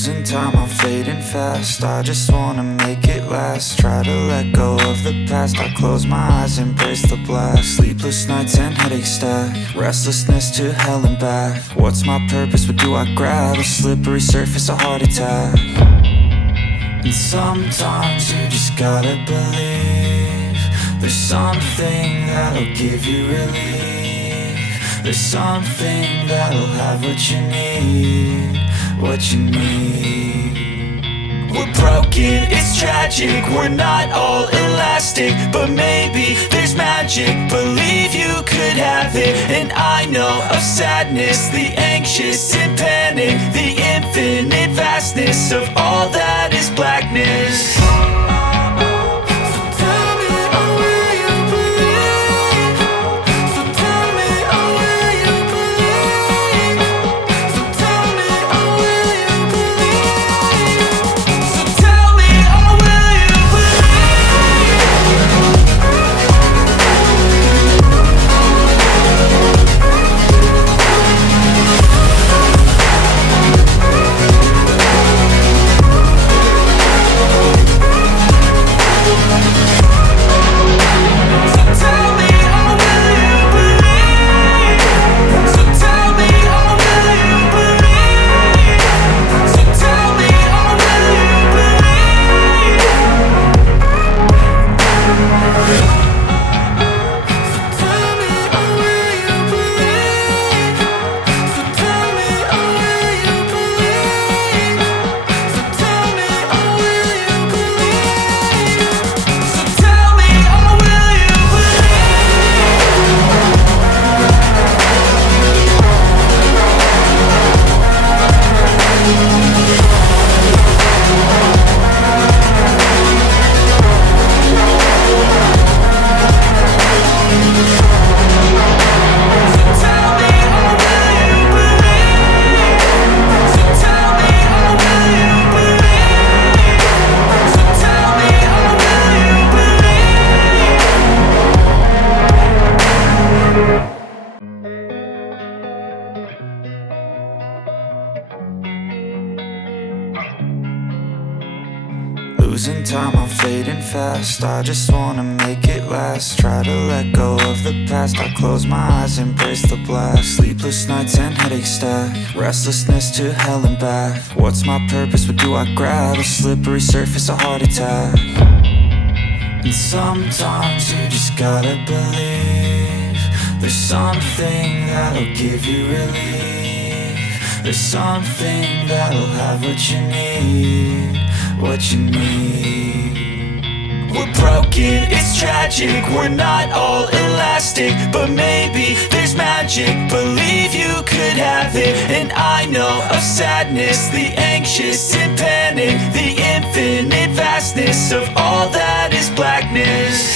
Losing time, I'm fading fast. I just wanna make it last. Try to let go of the past. I close my eyes, embrace the blast. Sleepless nights and headaches stack. Restlessness to hell and back. What's my purpose? What do I grab? A slippery surface, a heart attack. And sometimes you just gotta believe there's something that'll give you relief. There's something that'll have what you need, what you need. We're broken, it's tragic, we're not all elastic, but maybe there's magic. Believe you could have it, and I know of sadness, the anxious and panic, the infinite vastness of all that is blackness. Losing time, I'm fading fast. I just wanna make it last. Try to let go of the past. I close my eyes, embrace the blast. Sleepless nights and headaches stack. Restlessness to hell and back. What's my purpose? What do I grab? A slippery surface, a heart attack. And sometimes you just gotta believe there's something that'll give you relief. There's something that'll have what you need, what you need. We're broken, it's tragic, we're not all elastic, but maybe there's magic. Believe you could have it, and I know of sadness, the anxious and panic, the infinite vastness of all that is blackness.